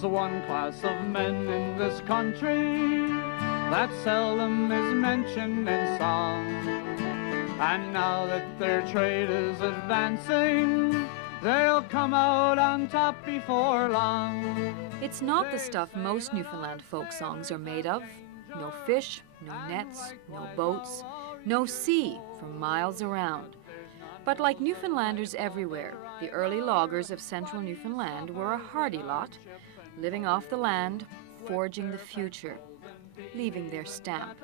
There's one class of men in this country that seldom is mentioned in song. And now that their trade is advancing, they'll come out on top before long. It's not the stuff most Newfoundland folk songs are made of. No fish, no nets, no boats, no sea for miles around. But like Newfoundlanders everywhere, the early loggers of central Newfoundland were a hardy lot, living off the land, forging the future, leaving their stamp.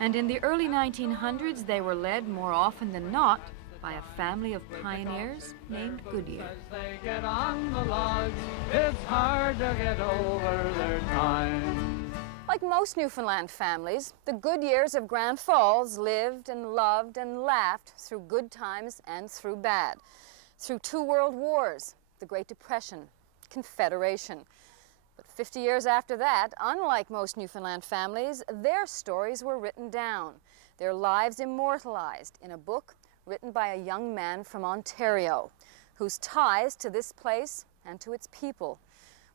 And in the early 1900s, they were led more often than not by a family of pioneers named Goodyear. As they get on the logs, it's hard to get over their time. Like most Newfoundland families, the Goodyears of Grand Falls lived and loved and laughed through good times and through bad. Through 2 world wars, the Great Depression, Confederation. But 50 years after that, unlike most Newfoundland families, their stories were written down, their lives immortalized in a book written by a young man from Ontario, whose ties to this place and to its people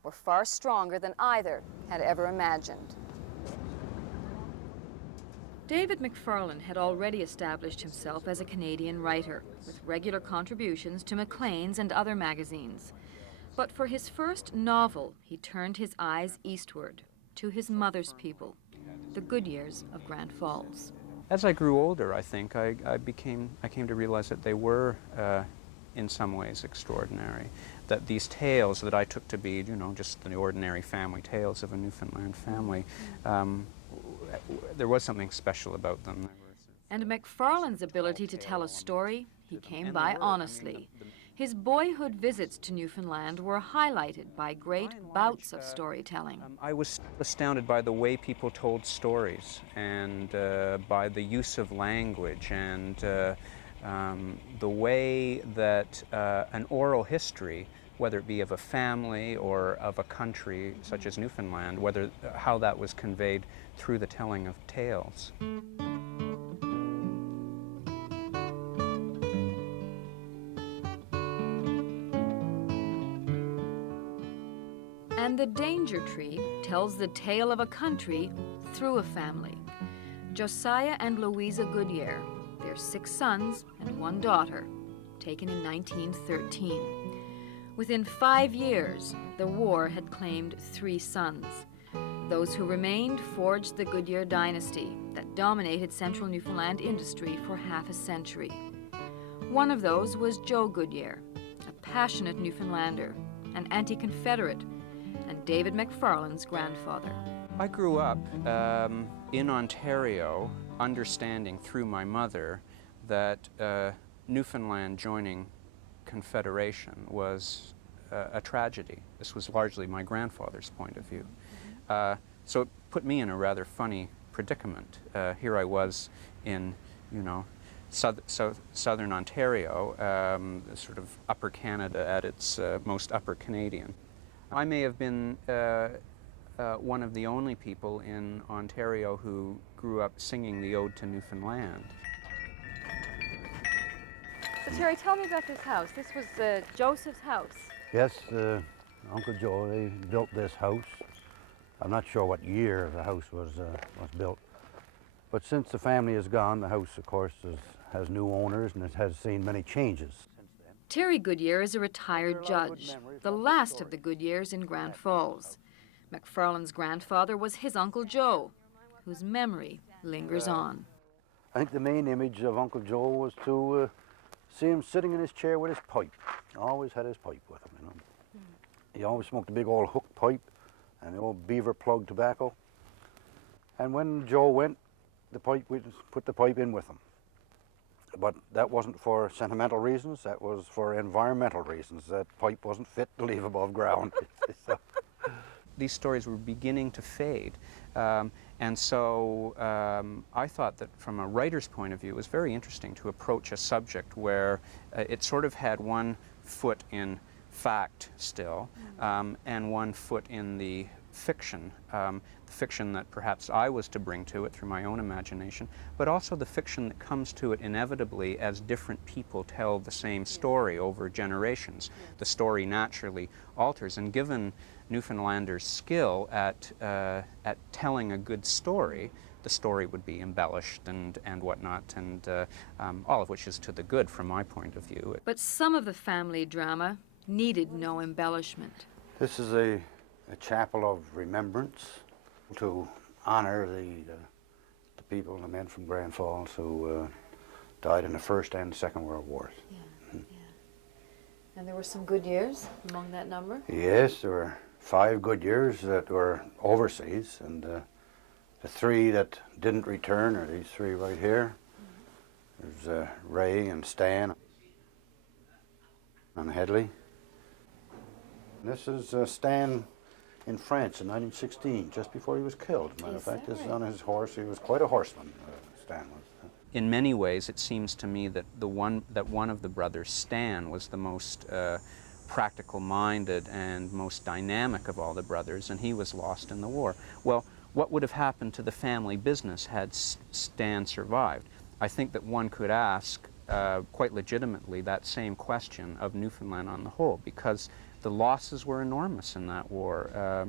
were far stronger than either had ever imagined. David MacFarlane had already established himself as a Canadian writer, with regular contributions to Maclean's and other magazines. But for his first novel, he turned his eyes eastward, to his mother's people, the Goodyears of Grand Falls. As I grew older, I think, I came to realize that they were, in some ways, extraordinary. That these tales that I took to be, you know, just the ordinary family tales of a Newfoundland family, there was something special about them. And MacFarlane's ability to tell a story, he came by honestly. His boyhood visits to Newfoundland were highlighted by great bouts of storytelling. I was astounded by the way people told stories and by the use of language and the way that an oral history, whether it be of a family or of a country such as Newfoundland, how that was conveyed through the telling of tales. And the Danger Tree tells the tale of a country through a family. Josiah and Louisa Goodyear, their 6 sons and 1 daughter, taken in 1913. Within 5 years, the war had claimed 3 sons. Those who remained forged the Goodyear dynasty that dominated central Newfoundland industry for half a century. One of those was Joe Goodyear, a passionate Newfoundlander, an anti-Confederate, and David MacFarlane's grandfather. I grew up in Ontario, understanding through my mother that Newfoundland joining Confederation was a tragedy. This was largely my grandfather's point of view. So it put me in a rather funny predicament. Here I was in, you know, southern Ontario, sort of upper Canada at its most upper Canadian. I may have been one of the only people in Ontario who grew up singing the Ode to Newfoundland. So Terry, tell me about this house. This was Joseph's house. Yes, Uncle Joe, they built this house. I'm not sure what year the house was built. But since the family is gone, the house, of course, has new owners and it has seen many changes. Terry Goodyear is a retired judge, the last of the Goodyears in Grand Falls. MacFarlane's grandfather was his Uncle Joe, whose memory lingers on. I think the main image of Uncle Joe was to see him sitting in his chair with his pipe. Always had his pipe with him, you know. He always smoked a big old hook pipe and the old beaver plug tobacco. And when Joe went, we put the pipe in with him. But that wasn't for sentimental reasons, that was for environmental reasons. That pipe wasn't fit to leave above ground. So. These stories were beginning to fade. And so I thought that from a writer's point of view, it was very interesting to approach a subject where it sort of had one foot in fact still, and one foot in the fiction, the fiction that perhaps I was to bring to it through my own imagination, but also the fiction that comes to it inevitably as different people tell the same story over generations. The story naturally alters, and given Newfoundlanders' skill at telling a good story, the story would be embellished and whatnot, and all of which is to the good from my point of view. But some of the family drama needed no embellishment. This is a chapel of remembrance to honor the people, the men from Grand Falls who died in the First and Second World Wars. Yeah, yeah. And there were some good years among that number? Yes, there were 5 Goodyears that were overseas, and the 3 that didn't return are these 3 right here. There's Ray and Stan and Headley. This is Stan in France in 1916, just before he was killed. As a matter of fact, this is on his horse. He was quite a horseman, Stan was. In many ways, it seems to me that one of the brothers, Stan, was the most practical-minded and most dynamic of all the brothers, and he was lost in the war. Well, what would have happened to the family business had Stan survived? I think that one could ask, quite legitimately, that same question of Newfoundland on the whole, because the losses were enormous in that war.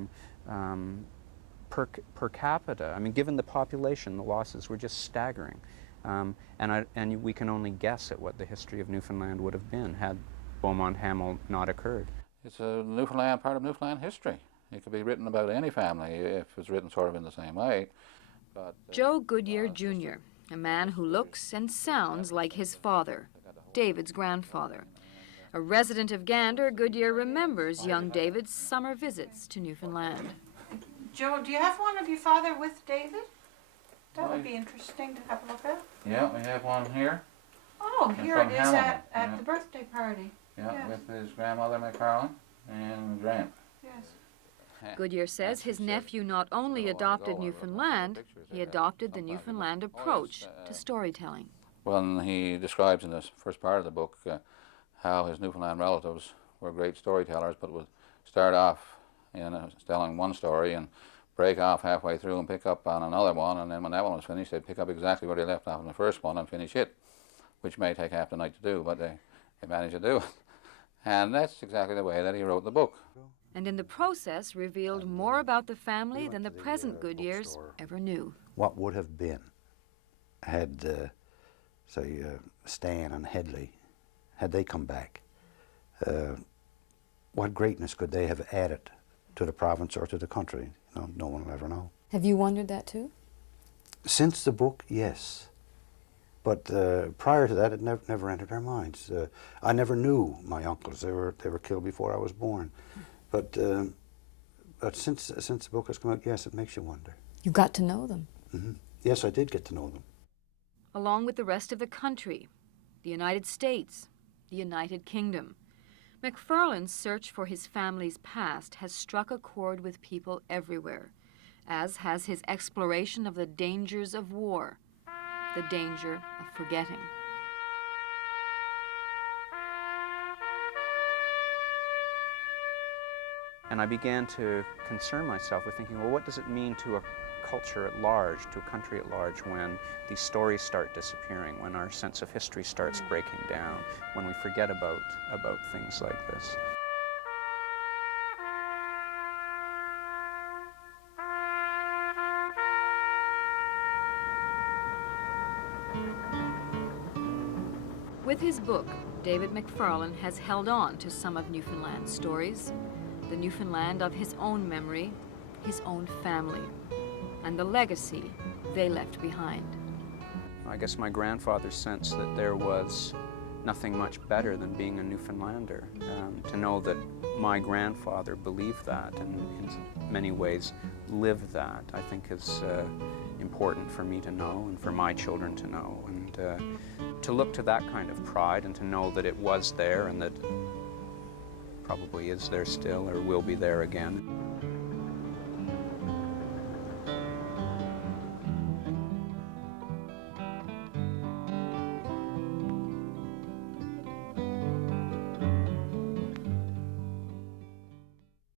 Per capita, I mean, given the population, the losses were just staggering. And we can only guess at what the history of Newfoundland would have been had Beaumont Hamel not occurred. It's a Newfoundland, part of Newfoundland history. It could be written about any family if it's written sort of in the same way. But, Joe Goodyear Jr., a man who looks and sounds like his father, David's grandfather. A resident of Gander, Goodyear remembers young David's summer visits to Newfoundland. Joe, do you have one of your father with David? That would be interesting to have a look at. yeah, we have one here. Oh, It's here from it is Hamilton, at the birthday party. Yeah, Yes. with his grandmother MacFarlane and Grant. Yes. Goodyear says his nephew not only adopted Newfoundland, he adopted the Newfoundland approach to storytelling. Well, he describes in this first part of the book how his Newfoundland relatives were great storytellers, but would start off telling one story and break off halfway through and pick up on another one, and then when that one was finished, they'd pick up exactly where they left off in the first one and finish it, which may take half the night to do, but they managed to do it. And that's exactly the way that he wrote the book. And in the process revealed more about the family than the present Goodyears ever knew. What would have been had, say, Stan and Headley, had they come back? What greatness could they have added to the province or to the country? You know, no one will ever know. Have you wondered that too? Since the book, yes. But prior to that, it never entered our minds. I never knew my uncles. They were killed before I was born. But since the book has come out, yes, it makes you wonder. You got to know them. Mm-hmm. Yes, I did get to know them. Along with the rest of the country, the United States, the United Kingdom. MacFarlane's search for his family's past has struck a chord with people everywhere, as has his exploration of the dangers of war, the danger of forgetting. And I began to concern myself with thinking, well, what does it mean to a culture at large, to a country at large, when these stories start disappearing, when our sense of history starts breaking down, when we forget about things like this? With his book, David MacFarlane has held on to some of Newfoundland's stories, the Newfoundland of his own memory, his own family, and the legacy they left behind. I guess my grandfather sensed that there was nothing much better than being a Newfoundlander. To know that my grandfather believed that and in many ways lived that, I think is important for me to know and for my children to know. And to look to that kind of pride and to know that it was there and that probably is there still or will be there again.